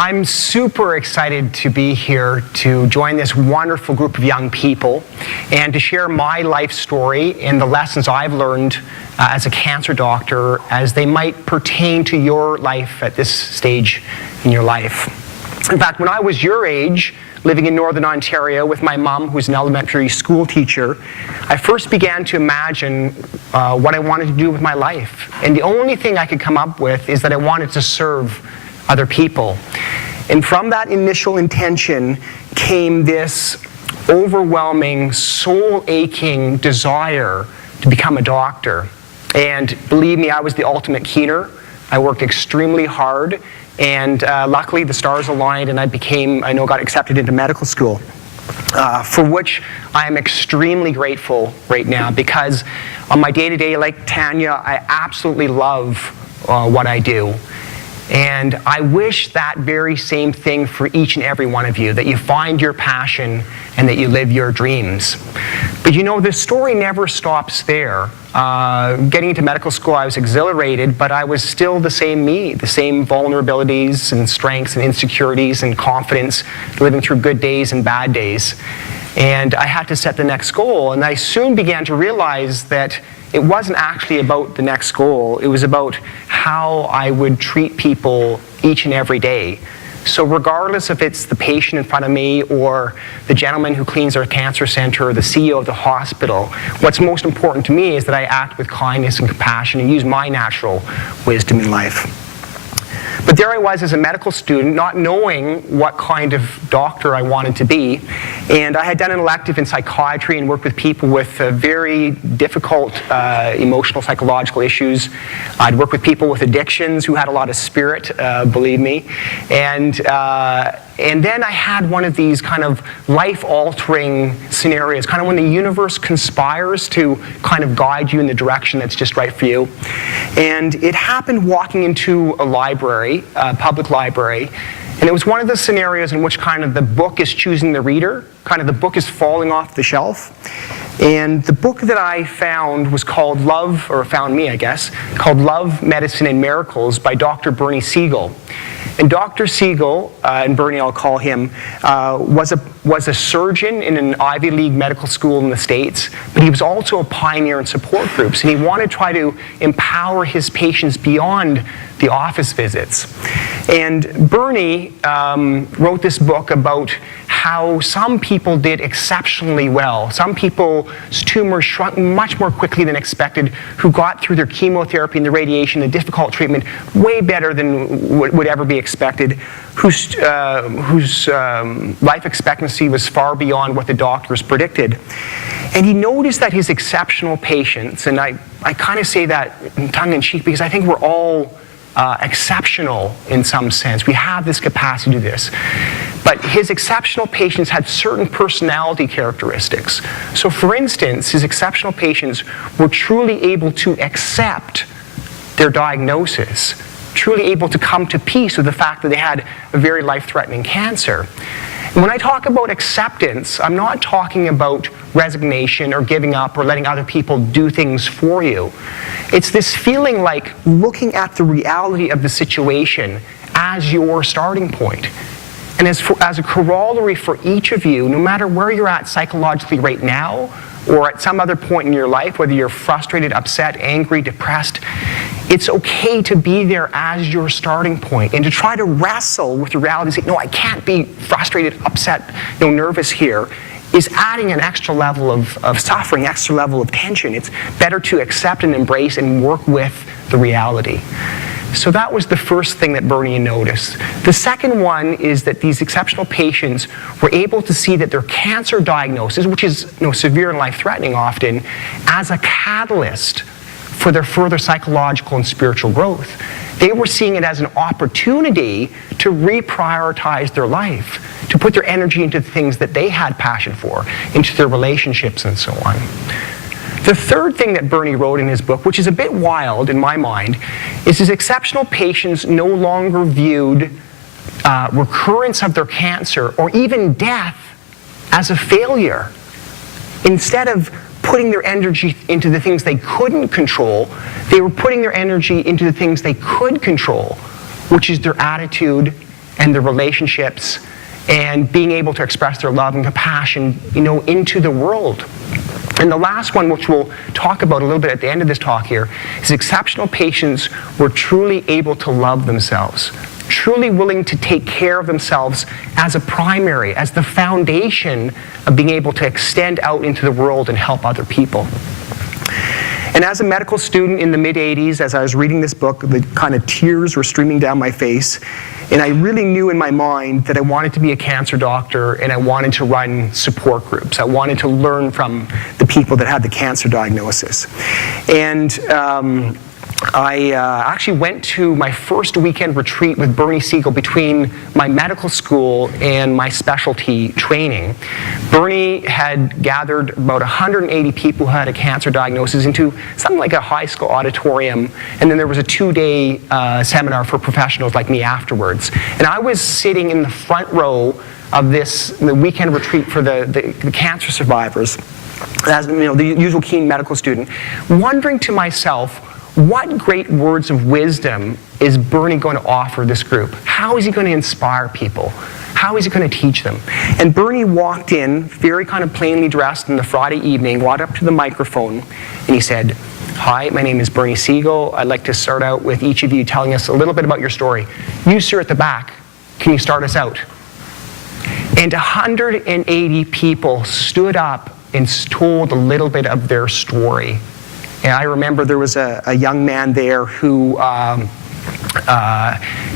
I'm super excited to be here to join this wonderful group of young people and to share my life story and the lessons I've learned as a cancer doctor as they might pertain to your life at this stage in your life. In fact, when I was your age, living in Northern Ontario with my mom, who's an elementary school teacher, I first began to imagine what I wanted to do with my life. And the only thing I could come up with is that I wanted to serve other people. And from that initial intention came this overwhelming, soul-aching desire to become a doctor. And believe me, I was the ultimate keener. I worked extremely hard, and luckily the stars aligned and I got accepted into medical school, for which I am extremely grateful right now, because on my day-to-day, like Tanya, I absolutely love what I do. And I wish that very same thing for each and every one of you, that you find your passion and that you live your dreams. But you know, the story never stops there. Getting into medical school, I was exhilarated, but I was still the same me, the same vulnerabilities and strengths and insecurities and confidence, living through good days and bad days. And I had to set the next goal, and I soon began to realize that it wasn't actually about the next goal. It was about how I would treat people each and every day. So regardless if it's the patient in front of me or the gentleman who cleans our cancer center or the CEO of the hospital, what's most important to me is that I act with kindness and compassion and use my natural wisdom in life. But there I was as a medical student, not knowing what kind of doctor I wanted to be. And I had done an elective in psychiatry and worked with people with very difficult emotional, psychological issues. I'd worked with people with addictions who had a lot of spirit, believe me. And then I had one of these kind of life-altering scenarios, kind of when the universe conspires to kind of guide you in the direction that's just right for you. And it happened walking into a library, a public library, and it was one of the scenarios in which kind of the book is choosing the reader, kind of the book is falling off the shelf. And the book that I found was called Love, or found me, I guess, called Love, Medicine, and Miracles by Dr. Bernie Siegel. And Dr. Siegel, and Bernie I'll call him, was a surgeon in an Ivy League medical school in the States, but he was also a pioneer in support groups, and he wanted to try to empower his patients beyond the office visits. And Bernie wrote this book about how some people did exceptionally well. Some people's tumors shrunk much more quickly than expected, who got through their chemotherapy and the radiation, the difficult treatment, way better than would ever be expected, whose life expectancy was far beyond what the doctors predicted. And he noticed that his exceptional patients, and I kind of say that tongue-in-cheek because I think we're all exceptional in some sense. We have this capacity to this. But his exceptional patients had certain personality characteristics. So for instance, his exceptional patients were truly able to accept their diagnosis, truly able to come to peace with the fact that they had a very life-threatening cancer. And when I talk about acceptance, I'm not talking about resignation or giving up or letting other people do things for you. It's this feeling like looking at the reality of the situation as your starting point. And as a corollary for each of you, no matter where you're at psychologically right now, or at some other point in your life, whether you're frustrated, upset, angry, depressed, it's okay to be there as your starting point and to try to wrestle with the reality and say, no, I can't be frustrated, upset, nervous here, is adding an extra level of suffering, extra level of tension. It's better to accept and embrace and work with the reality. So that was the first thing that Bernie noticed. The second one is that these exceptional patients were able to see that their cancer diagnosis, which is severe and life-threatening often, as a catalyst for their further psychological and spiritual growth. They were seeing it as an opportunity to reprioritize their life, to put their energy into the things that they had passion for, into their relationships and so on. The third thing that Bernie wrote in his book, which is a bit wild in my mind, is his exceptional patients no longer viewed recurrence of their cancer or even death as a failure. Instead of putting their energy into the things they couldn't control, they were putting their energy into the things they could control, which is their attitude and their relationships and being able to express their love and compassion, into the world. And the last one, which we'll talk about a little bit at the end of this talk here, is exceptional patients were truly able to love themselves, truly willing to take care of themselves as a primary, as the foundation of being able to extend out into the world and help other people. And as a medical student in the mid-'80s, as I was reading this book, the kind of tears were streaming down my face. And I really knew in my mind that I wanted to be a cancer doctor and I wanted to run support groups. I wanted to learn from the people that had the cancer diagnosis. And I actually went to my first weekend retreat with Bernie Siegel between my medical school and my specialty training. Bernie had gathered about 180 people who had a cancer diagnosis into something like a high school auditorium, and then there was a 2-day seminar for professionals like me afterwards. And I was sitting in the front row of the weekend retreat for the cancer survivors, as the usual keen medical student, wondering to myself, what great words of wisdom is Bernie going to offer this group? How is he going to inspire people? How is he going to teach them? And Bernie walked in, very kind of plainly dressed on the Friday evening, walked up to the microphone, and he said, "Hi, my name is Bernie Siegel. I'd like to start out with each of you telling us a little bit about your story. You, sir, at the back, can you start us out?" And 180 people stood up and told a little bit of their story. And I remember there was a young man there who,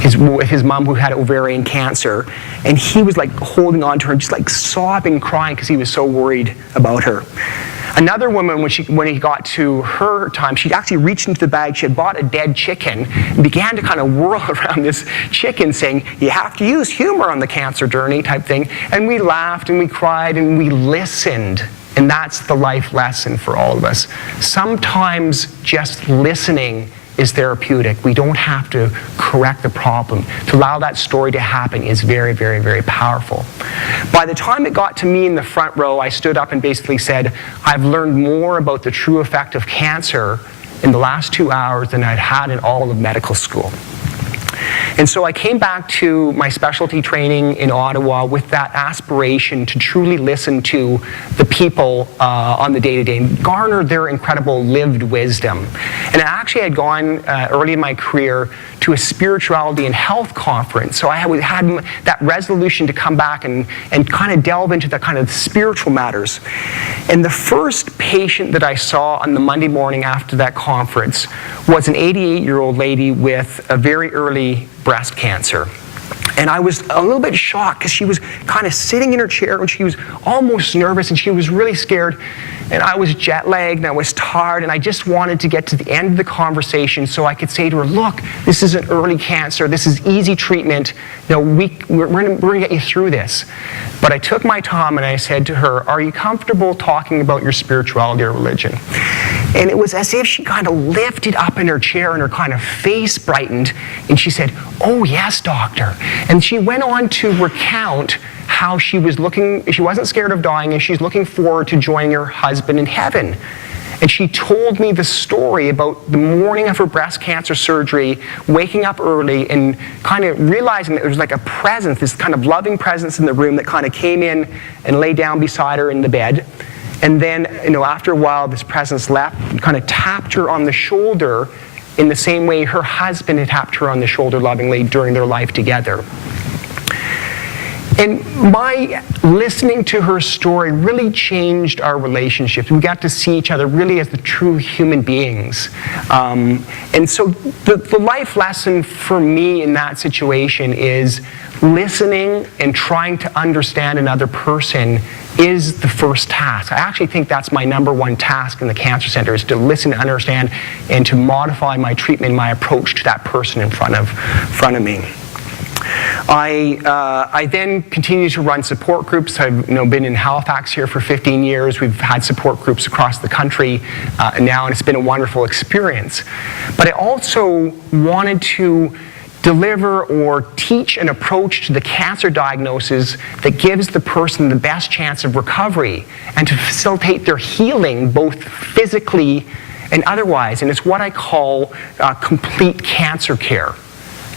his mom who had ovarian cancer, and he was like holding on to her, just like sobbing, crying because he was so worried about her. Another woman, when he got to her time, she actually reached into the bag. She had bought a dead chicken and began to kind of whirl around this chicken, saying, "You have to use humor on the cancer journey," type thing. And we laughed and we cried and we listened. And that's the life lesson for all of us. Sometimes just listening is therapeutic. We don't have to correct the problem. To allow that story to happen is very, very, very powerful. By the time it got to me in the front row, I stood up and basically said, I've learned more about the true effect of cancer in the last 2 hours than I'd had in all of medical school. And so I came back to my specialty training in Ottawa with that aspiration to truly listen to the people on the day-to-day and garner their incredible lived wisdom. And I actually had gone early in my career to a spirituality and health conference. So I had that resolution to come back and kind of delve into the kind of spiritual matters. And the first patient that I saw on the Monday morning after that conference was an 88-year-old lady with a very early breast cancer. And I was a little bit shocked because she was kind of sitting in her chair and she was almost nervous and she was really scared. And I was jet lagged and I was tired and I just wanted to get to the end of the conversation so I could say to her, look, this is an early cancer. This is easy treatment. We're going to get you through this. But I took my time and I said to her, are you comfortable talking about your spirituality or religion? And it was as if she kind of lifted up in her chair and her kind of face brightened. And she said, oh, yes, doctor. And she went on to recount how she wasn't scared of dying, and she's looking forward to joining her husband in heaven. And she told me the story about the morning of her breast cancer surgery, waking up early and kind of realizing that there was like a presence, this kind of loving presence in the room that kind of came in and lay down beside her in the bed. And then, after a while, this presence left and kind of tapped her on the shoulder in the same way her husband had tapped her on the shoulder lovingly during their life together. And my listening to her story really changed our relationships. We got to see each other really as the true human beings. And so the life lesson for me in that situation is listening and trying to understand another person is the first task. I actually think that's my number one task in the Cancer Center, is to listen, to understand, and to modify my treatment, my approach to that person in front of me. I then continue to run support groups. I've been in Halifax here for 15 years. We've had support groups across the country now, and it's been a wonderful experience. But I also wanted to deliver or teach an approach to the cancer diagnosis that gives the person the best chance of recovery and to facilitate their healing both physically and otherwise. And it's what I call complete cancer care.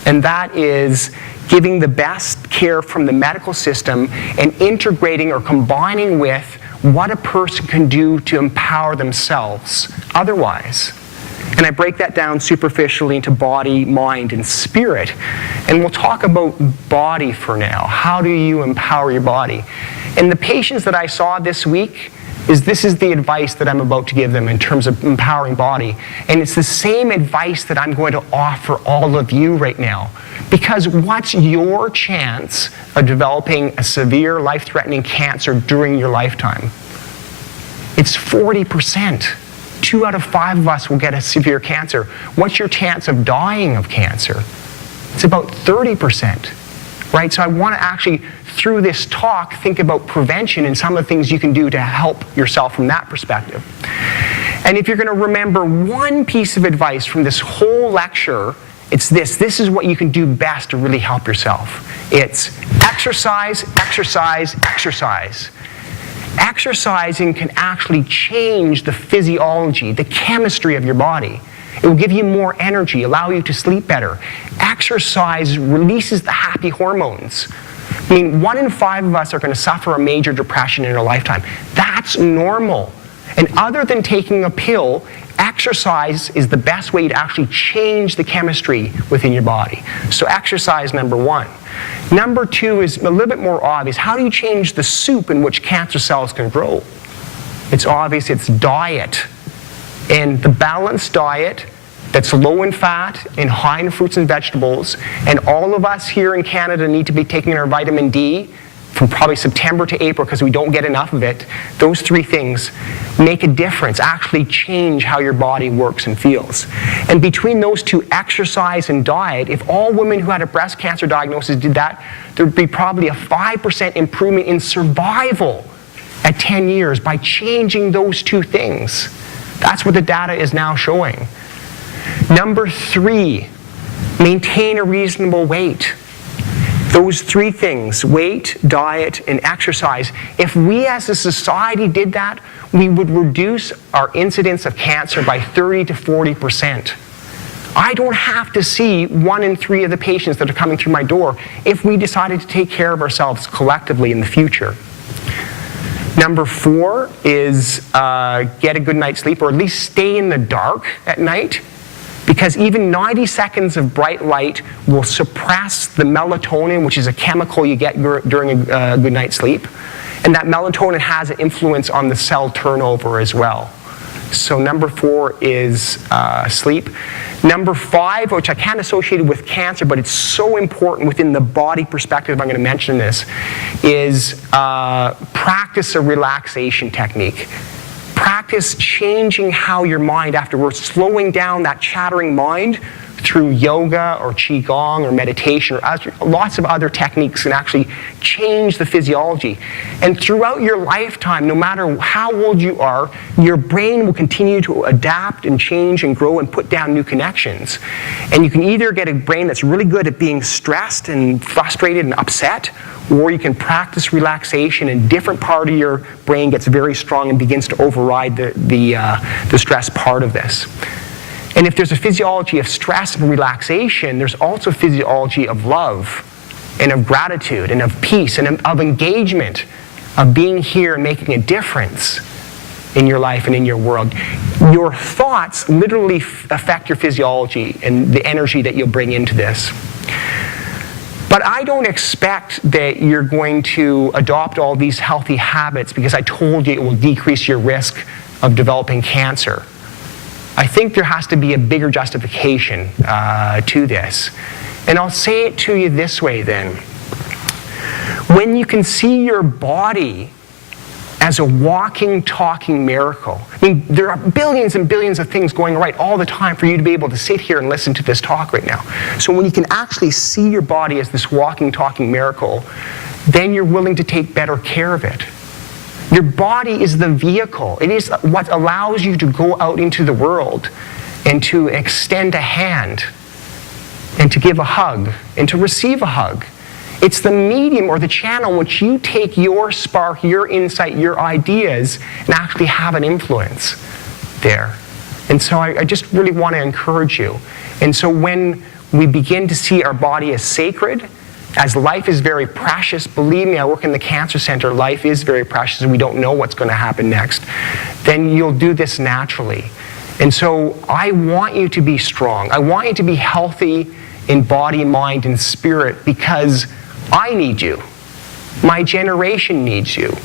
and that is giving the best care from the medical system and integrating or combining with what a person can do to empower themselves otherwise. And I break that down superficially into body, mind, and spirit. And we'll talk about body for now. How do you empower your body? And the patients that I saw this week, this is the advice that I'm about to give them in terms of empowering body. And it's the same advice that I'm going to offer all of you right now. Because what's your chance of developing a severe, life-threatening cancer during your lifetime? It's 40%. 2 out of 5 of us will get a severe cancer. What's your chance of dying of cancer? It's about 30%, right? So I want to actually, through this talk, think about prevention and some of the things you can do to help yourself from that perspective. And if you're going to remember one piece of advice from this whole lecture, it's this. This is what you can do best to really help yourself. It's exercise, exercise, exercise. Exercising can actually change the physiology, the chemistry of your body. It will give you more energy, allow you to sleep better. Exercise releases the happy hormones. I mean, 1 in 5 of us are going to suffer a major depression in our lifetime. That's normal. And other than taking a pill, exercise is the best way to actually change the chemistry within your body. So exercise, number 1. Number 2 is a little bit more obvious. How do you change the soup in which cancer cells can grow? It's obvious. It's diet. And the balanced diet that's low in fat and high in fruits and vegetables, and all of us here in Canada need to be taking our vitamin D from probably September to April because we don't get enough of it. Those 3 things make a difference, actually change how your body works and feels. And between those 2, exercise and diet, if all women who had a breast cancer diagnosis did that, there would be probably a 5% improvement in survival at 10 years by changing those 2 things. That's what the data is now showing. Number 3, maintain a reasonable weight. Those 3 things, weight, diet, and exercise, if we as a society did that, we would reduce our incidence of cancer by 30 to 40%. I don't have to see 1 in 3 of the patients that are coming through my door if we decided to take care of ourselves collectively in the future. Number 4 is get a good night's sleep, or at least stay in the dark at night. Because even 90 seconds of bright light will suppress the melatonin, which is a chemical you get during a good night's sleep. And that melatonin has an influence on the cell turnover as well. So number 4 is sleep. Number 5, which I can't associate with cancer, but it's so important within the body perspective, I'm going to mention this, is practice a relaxation technique. Practice changing how your mind afterwards, slowing down that chattering mind through yoga or qigong or meditation or lots of other techniques can actually change the physiology. And throughout your lifetime, no matter how old you are, your brain will continue to adapt and change and grow and put down new connections. And you can either get a brain that's really good at being stressed and frustrated and upset, or you can practice relaxation and a different part of your brain gets very strong and begins to override the stress part of this. And if there's a physiology of stress and relaxation, there's also a physiology of love and of gratitude and of peace and of engagement, of being here and making a difference in your life and in your world. Your thoughts literally affect your physiology and the energy that you'll bring into this. But I don't expect that you're going to adopt all these healthy habits because I told you it will decrease your risk of developing cancer. I think there has to be a bigger justification to this. And I'll say it to you this way then. When you can see your body as a walking, talking miracle. I mean, there are billions and billions of things going right all the time for you to be able to sit here and listen to this talk right now. So when you can actually see your body as this walking, talking miracle, then you're willing to take better care of it. Your body is the vehicle. It is what allows you to go out into the world and to extend a hand and to give a hug and to receive a hug. It's the medium or the channel in which you take your spark, your insight, your ideas, and actually have an influence there. And so I just really want to encourage you. And so when we begin to see our body as sacred, as life is very precious. Believe me, I work in the cancer center. Life is very precious and we don't know what's going to happen next. Then you'll do this naturally. And so I want you to be strong. I want you to be healthy in body, mind, and spirit because I need you. My generation needs you.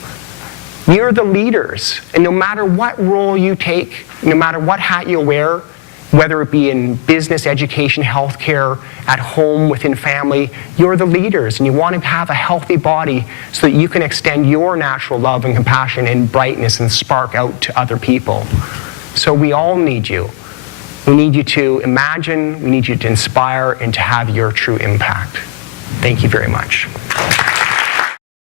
You're the leaders. And no matter what role you take, no matter what hat you wear, whether it be in business, education, healthcare, at home, within family, you're the leaders. And you want to have a healthy body so that you can extend your natural love and compassion and brightness and spark out to other people. So we all need you. We need you to imagine, we need you to inspire, and to have your true impact. Thank you very much.